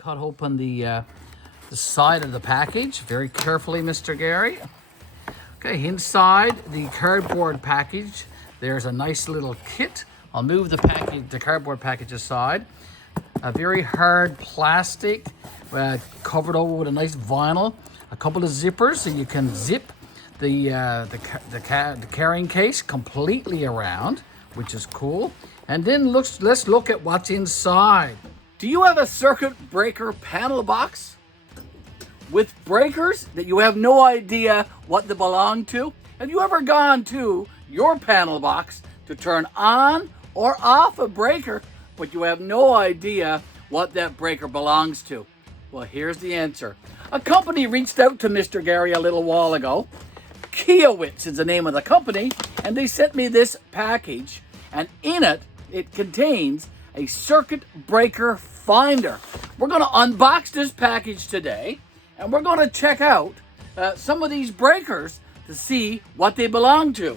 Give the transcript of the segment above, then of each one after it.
cut open the side of the package very carefully, Mr. Gary. Okay, inside the cardboard package, there's a nice little kit. I'll move the cardboard package aside. A very hard plastic, covered over with a nice vinyl. A couple of zippers so you can zip the carrying case completely around, which is cool. And then let's look at what's inside. Do you have a circuit breaker panel box with breakers that you have no idea what they belong to? Have you ever gone to your panel box to turn on or off a breaker, but you have no idea what that breaker belongs to? Well, here's the answer. A company reached out to Mr. Gary a little while ago. KAiWEETs is the name of the company, and they sent me this package, and in it, it contains a circuit breaker finder. We're going to unbox this package today, and we're going to check out some of these breakers to see what they belong to.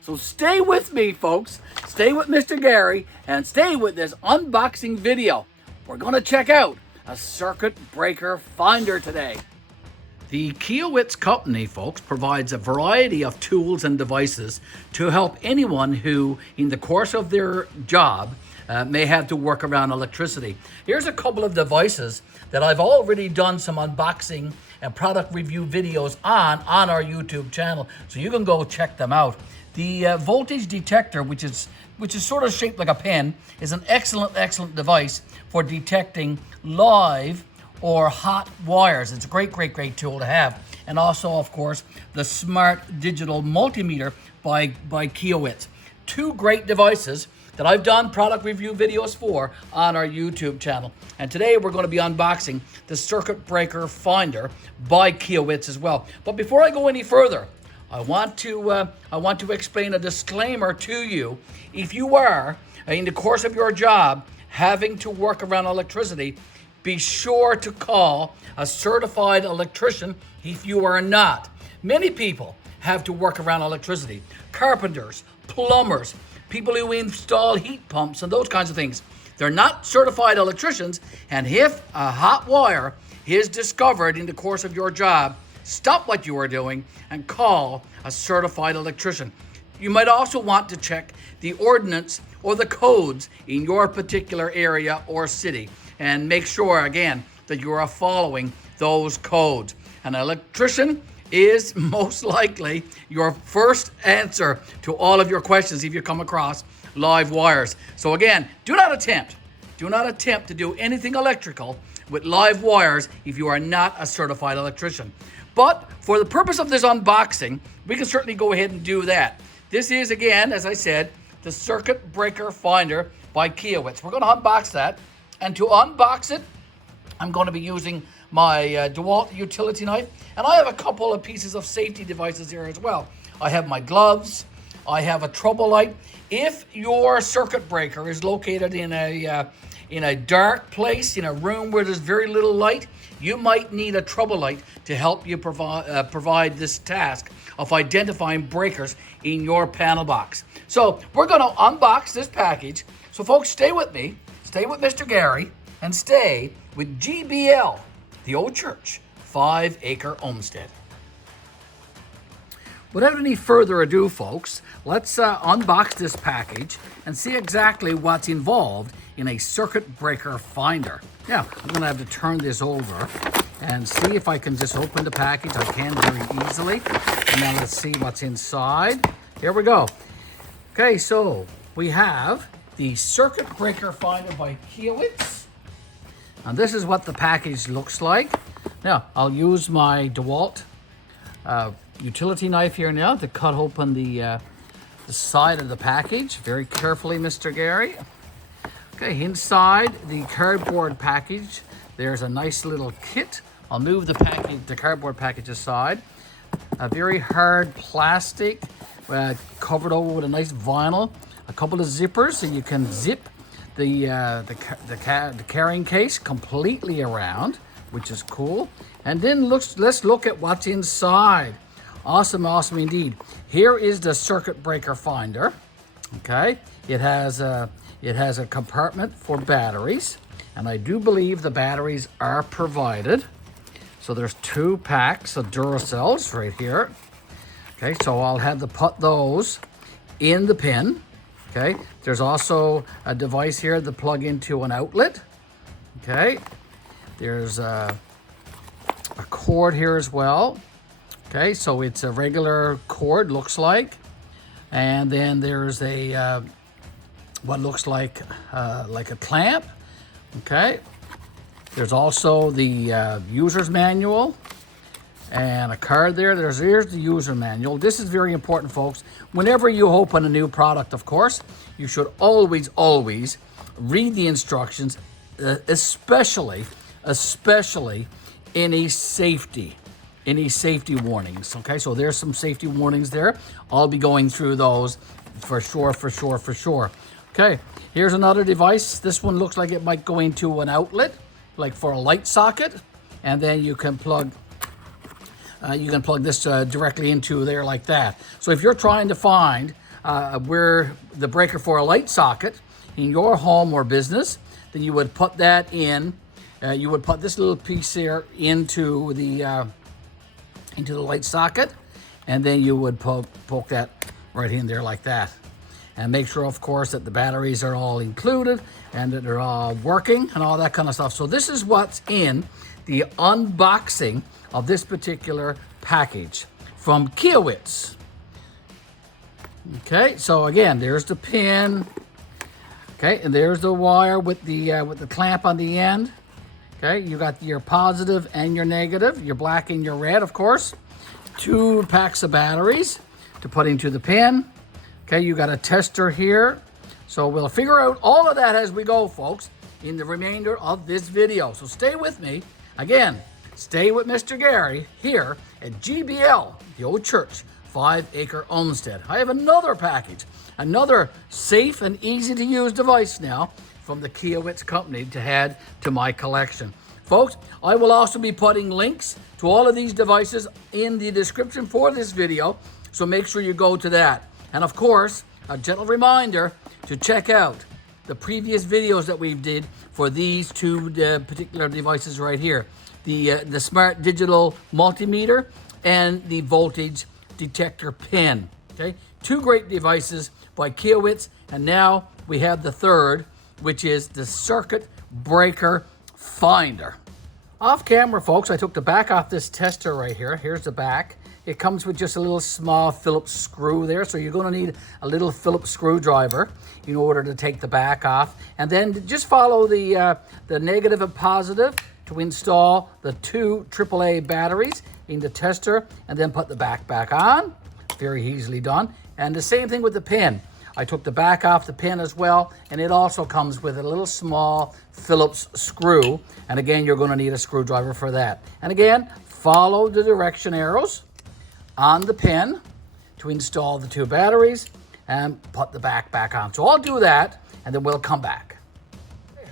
So stay with me, folks. Stay with Mr. Gary, and stay with this unboxing video. We're going to check out a circuit breaker finder today. The KAiWEETs company, folks, provides a variety of tools and devices to help anyone who, in the course of their job, may have to work around electricity. Here's a couple of devices that I've already done some unboxing and product review videos on our YouTube channel, so you can go check them out. The voltage detector, which is sort of shaped like a pen, is an excellent device for detecting live or hot wires. It's a great tool to have. And also, of course, the smart digital multimeter by KAiWEETs. Two great devices that I've done product review videos for on our YouTube channel. And today we're going to be unboxing the circuit breaker finder by KAiWEETs as well. But before I go any further, I want to explain a disclaimer to you. If you are, in the course of your job, having to work around electricity, be sure to call a certified electrician if you are not. Many people have to work around electricity. Carpenters, plumbers, people who install heat pumps and those kinds of things. They're not certified electricians, and if a hot wire is discovered in the course of your job, stop what you are doing and call a certified electrician. You might also want to check the ordinance or the codes in your particular area or city and make sure, again, that you are following those codes. An electrician is most likely your first answer to all of your questions if you come across live wires. So again, do not attempt to do anything electrical with live wires if you are not a certified electrician. But for the purpose of this unboxing, we can certainly go ahead and do that. This is, again, as I said, the circuit breaker finder by KAiWEETs. We're going to unbox that. And to unbox it, I'm going to be using my DeWalt utility knife. And I have a couple of pieces of safety devices here as well. I have my gloves. I have a trouble light. If your circuit breaker is located in a dark place, in a room where there's very little light, you might need a trouble light to help you provide this task of identifying breakers in your panel box. So we're going to unbox this package. So folks, stay with me. Stay with Mr. Gary, and stay with GBL, the Old Church 5-acre homestead. Without any further ado, folks, let's unbox this package and see exactly what's involved in a circuit breaker finder. Now, I'm going to have to turn this over and see if I can just open the package. I can very easily. And now let's see what's inside. Here we go. Okay, so we have the circuit breaker finder by KAiWEETs. And this is what the package looks like. Now, I'll use my DeWalt utility knife here now to cut open the side of the package very carefully, Mr. Gary. Okay, inside the cardboard package, there's a nice little kit. I'll move the cardboard package aside. A very hard plastic, covered over with a nice vinyl. A couple of zippers so you can zip the carrying case completely around, which is cool. And then let's look at what's inside. Awesome indeed. Here is the circuit breaker finder. Okay, it has a compartment for batteries. And I do believe the batteries are provided. So there's 2 packs of Duracells right here. Okay, so I'll have to put those in the pin. Okay, there's also a device here to plug into an outlet. Okay, there's a cord here as well. Okay, so it's a regular cord, looks like. And then there's a what looks like a clamp. Okay, there's also the user's manual and a card there. Here's the user manual. This is very important, folks. Whenever you open a new product, of course, you should always read the instructions, especially any safety warnings. Okay, so there's some safety warnings there. I'll be going through those for sure. Okay, here's another device. This one looks like it might go into an outlet, like for a light socket, and then you can plug this directly into there like that. So if you're trying to find where the breaker for a light socket in your home or business, then you would put that in. You would put this little piece here into the light socket, and then you would poke that right in there like that. And make sure, of course, that the batteries are all included and that they're all working and all that kind of stuff. So this is what's in the unboxing of this particular package from KAiWEETs. Okay, so again, there's the pin. Okay, and there's the wire with the clamp on the end. Okay, you got your positive and your negative, your black and your red, of course. 2 packs of batteries to put into the pin. Okay, you got a tester here. So we'll figure out all of that as we go, folks, in the remainder of this video. So stay with me. Again, stay with Mr. Gary here at GBL, the Old Church 5-acre homestead. I have another package, another safe and easy to use device now from the KAiWEETs company to add to my collection. Folks, I will also be putting links to all of these devices in the description for this video, so make sure you go to that. And of course, a gentle reminder to check out the previous videos that we did for these 2 particular devices right here. The smart digital multimeter and the voltage detector pin. Okay, 2 great devices by KAiWEETs, and now we have the third, which is the circuit breaker finder. Off camera, folks, I took the back off this tester right here. Here's the back. It comes with just a little small Phillips screw there, so you're going to need a little Phillips screwdriver in order to take the back off. And then just follow the negative and positive to install the 2 AAA batteries in the tester, and then put the back on. Very easily done. And the same thing with the pin. I took the back off the pin as well, and it also comes with a little small Phillips screw. And again, you're going to need a screwdriver for that. And again, follow the direction arrows on the pin to install the 2 batteries and put the back on. So I'll do that, and then we'll come back.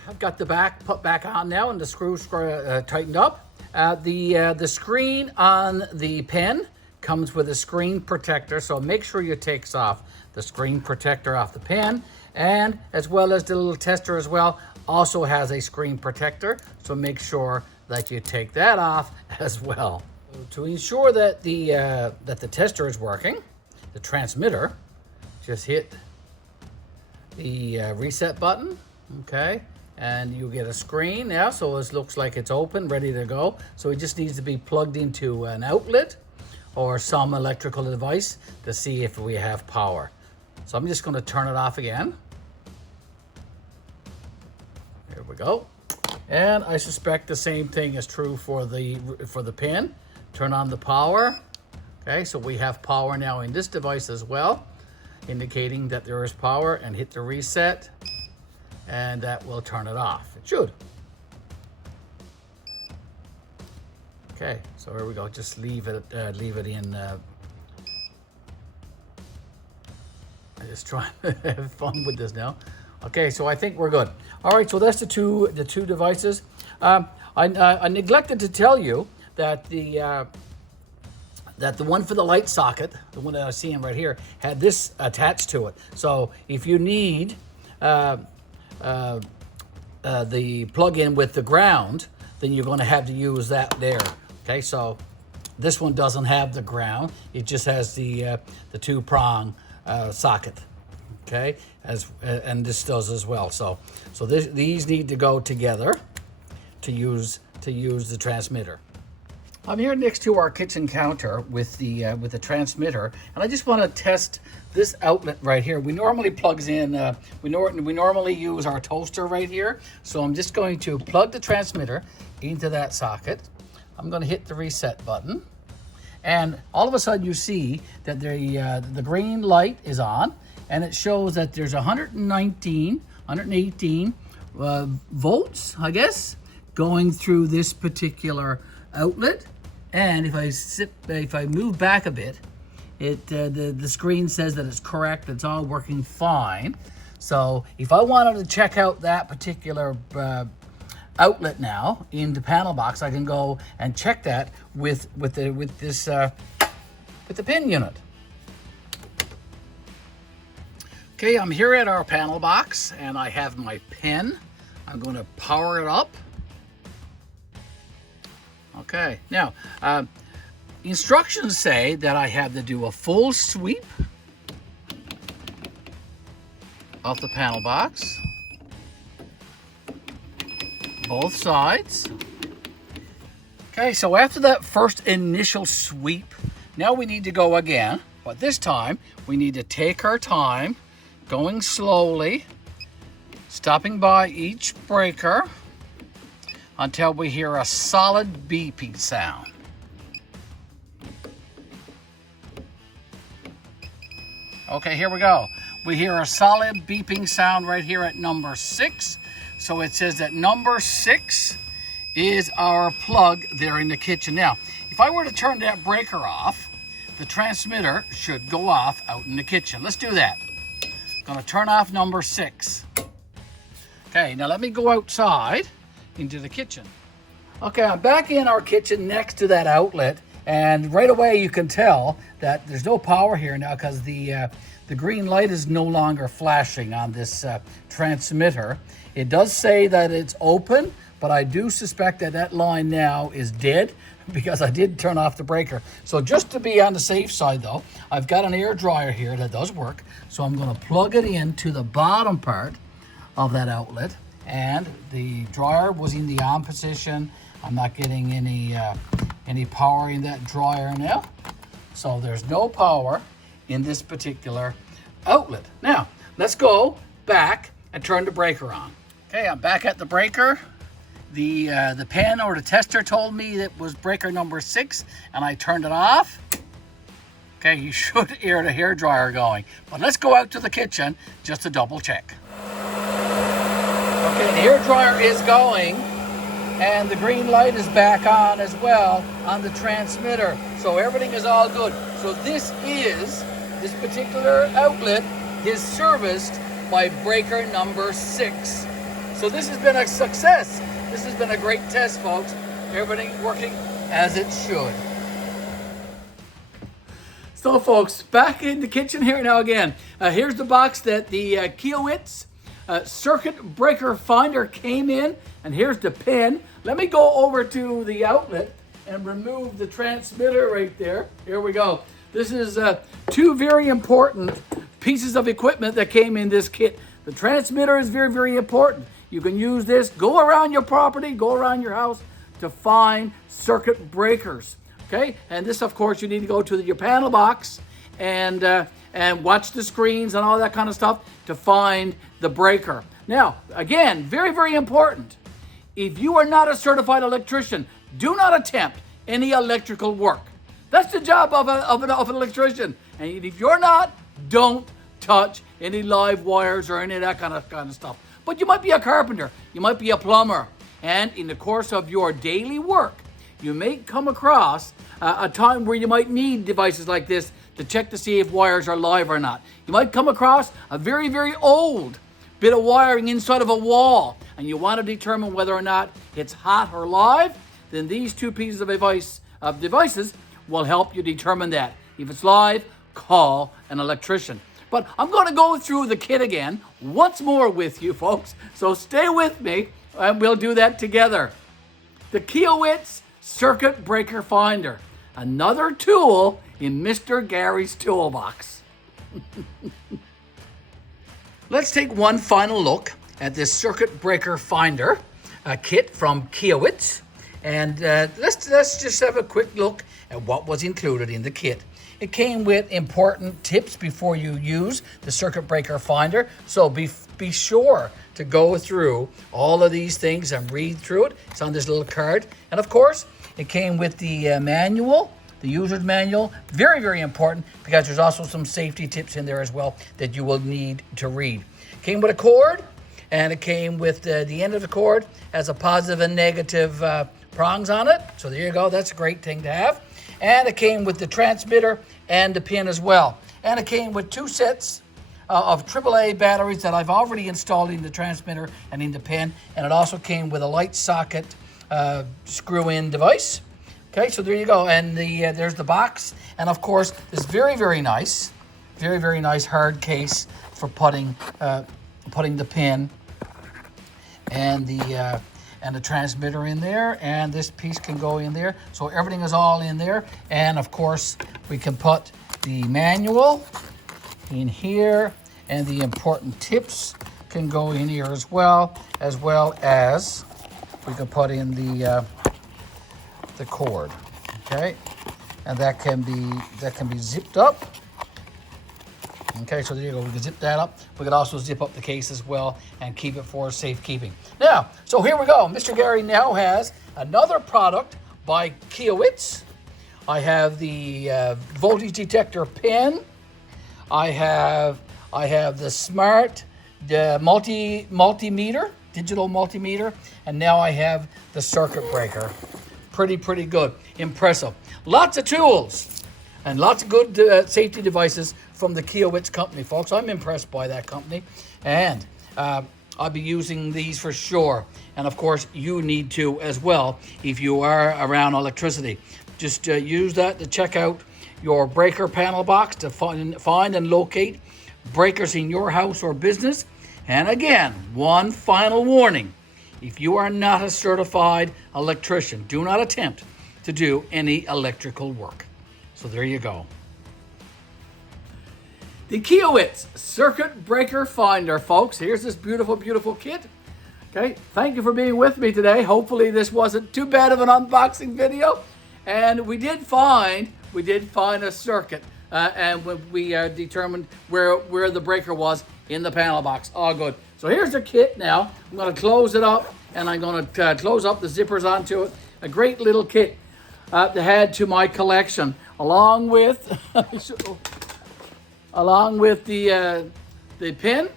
I've got the back put back on now, and the screws tightened up. The screen on the pin comes with a screen protector, so make sure you take off the screen protector off the pin, and as well as the little tester as well also has a screen protector, so make sure that you take that off as well. To ensure that the tester is working, the transmitter, just hit the reset button, okay, and you get a screen now, so it looks like it's open, ready to go. So it just needs to be plugged into an outlet or some electrical device to see if we have power. So I'm just going to turn it off again. There we go. And I suspect the same thing is true for the pin. Turn on the power. Okay, so we have power now in this device as well, indicating that there is power, and hit the reset, and that will turn it off. It should. Okay, so here we go. Just leave it in. I just try to have fun with this now. Okay, so I think we're good. All right, so that's the two devices. I neglected to tell you that the one for the light socket, the one that I'm seeing right here, had this attached to it. So if you need a the plug-in with the ground, then you're going to have to use that there. Okay, so this one doesn't have the ground; it just has the two-prong socket. Okay, and this does as well. So these need to go together to use the transmitter. I'm here next to our kitchen counter with the transmitter, and I just want to test this outlet right here. We normally plugs in. We normally use our toaster right here, so I'm just going to plug the transmitter into that socket. I'm going to hit the reset button, and all of a sudden you see that the green light is on, and it shows that there's 118 volts, I guess, going through this particular outlet. And if I move back a bit, the screen says that it's correct. It's all working fine. So if I wanted to check out that particular outlet now in the panel box, I can go and check that with the pin unit. Okay, I'm here at our panel box, and I have my pin. I'm going to power it up. Okay, now, instructions say that I have to do a full sweep of the panel box, both sides. Okay, so after that first initial sweep, now we need to go again, but this time we need to take our time, going slowly, stopping by each breaker, until we hear a solid beeping sound. Okay, here we go. We hear a solid beeping sound right here at number 6. So it says that number 6 is our plug there in the kitchen. Now, if I were to turn that breaker off, the transmitter should go off out in the kitchen. Let's do that. I'm gonna turn off number 6. Okay, now let me go outside into the kitchen. Okay, I'm back in our kitchen next to that outlet, and right away you can tell that there's no power here now because the green light is no longer flashing on this transmitter. It does say that it's open, but I do suspect that that line now is dead because I did turn off the breaker. So just to be on the safe side though, I've got an air dryer here that does work. So I'm going to plug it into the bottom part of that outlet, and the dryer was in the on position. I'm not getting any power in that dryer now. So there's no power in this particular outlet. Now, let's go back and turn the breaker on. Okay, I'm back at the breaker. The pen or the tester told me that was breaker number 6, and I turned it off. Okay, you should hear the hair dryer going. But let's go out to the kitchen just to double check. Okay, the hair dryer is going, and the green light is back on as well on the transmitter. So everything is all good. So this particular outlet is serviced by breaker number 6. So this has been a success. This has been a great test, folks. Everything working as it should. So folks, back in the kitchen here now again. Here's the box that the KAiWEETs circuit breaker finder came in, and here's the pin. Let me go over to the outlet and remove the transmitter right there. Here we go. This is 2 very important pieces of equipment that came in this kit. The transmitter is very, very important. You can use this, go around your property, go around your house to find circuit breakers. Okay, and this, of course, you need to go to your panel box and watch the screens and all that kind of stuff to find the breaker. Now, again, very, very important. If you are not a certified electrician, do not attempt any electrical work. That's the job of an electrician. And if you're not, don't touch any live wires or any of that kind of stuff. But you might be a carpenter, you might be a plumber, and in the course of your daily work, you may come across a time where you might need devices like this to check to see if wires are live or not. You might come across a very, very old bit of wiring inside of a wall, and you want to determine whether or not it's hot or live. Then these 2 pieces of devices will help you determine that. If it's live, call an electrician. But I'm going to go through the kit again once more with you folks, so stay with me and we'll do that together. The KAiWEETs Circuit Breaker Finder, another tool in Mr. Gary's toolbox. Let's take one final look at this Circuit Breaker Finder kit from KAiWEETs, and let's just have a quick look at what was included in the kit. It came with important tips before you use the Circuit Breaker Finder, so be sure to go through all of these things and read through it. It's on this little card. And of course, it came with the manual, the user's manual. Very, very important, because there's also some safety tips in there as well that you will need to read. It came with a cord, and it came with the end of the cord has a positive and negative prongs on it. So there you go, that's a great thing to have. And it came with the transmitter and the pin as well. And it came with 2 sets of AAA batteries that I've already installed in the transmitter and in the pin. And it also came with a light socket screw-in device. Okay, so there you go. And there's the box. And of course, this very, very nice hard case for putting the pin and the transmitter in there, and this piece can go in there. So everything is all in there. And of course, we can put the manual in here, and the important tips can go in here as well as we can put in the cord. Okay, and that can be zipped up. Okay, so there you go. We can zip that up. We could also zip up the case as well and keep it for safekeeping. Now, so here we go. Mr. Gary now has another product by KAiWEETs. I have the voltage detector pin. I have the smart multimeter, digital multimeter, and now I have the circuit breaker. Pretty good, impressive. Lots of tools and lots of good safety devices from the KAiWEETs company, folks. I'm impressed by that company, and I'll be using these for sure. And of course, you need to as well if you are around electricity. Just use that to check out your breaker panel box to find and locate breakers in your house or business. And again, one final warning: if you are not a certified electrician, do not attempt to do any electrical work. So there you go. The KAiWEETs Circuit Breaker Finder, folks. Here's this beautiful, beautiful kit. Okay, thank you for being with me today. Hopefully this wasn't too bad of an unboxing video. And we did find a circuit, and we determined where the breaker was in the panel box. All good. So here's the kit now. I'm going to close it up, and I'm going to close up the zippers onto it. A great little kit to add to my collection, along with the pin.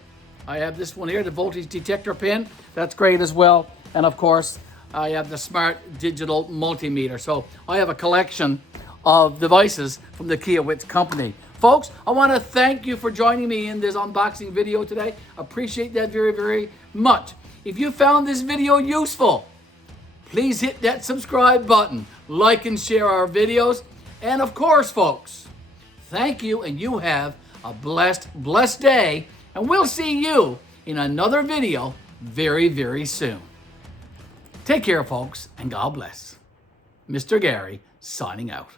I have this one here, the voltage detector pin. That's great as well. And of course, I have the smart digital multimeter. So I have a collection of devices from the KAiWEETs company. Folks, I want to thank you for joining me in this unboxing video today. Appreciate that very, very much. If you found this video useful, please hit that subscribe button, like and share our videos. And of course, folks, thank you, and you have a blessed day, and we'll see you in another video very, very soon. Take care, folks, and God bless. Mr. Gary, signing out.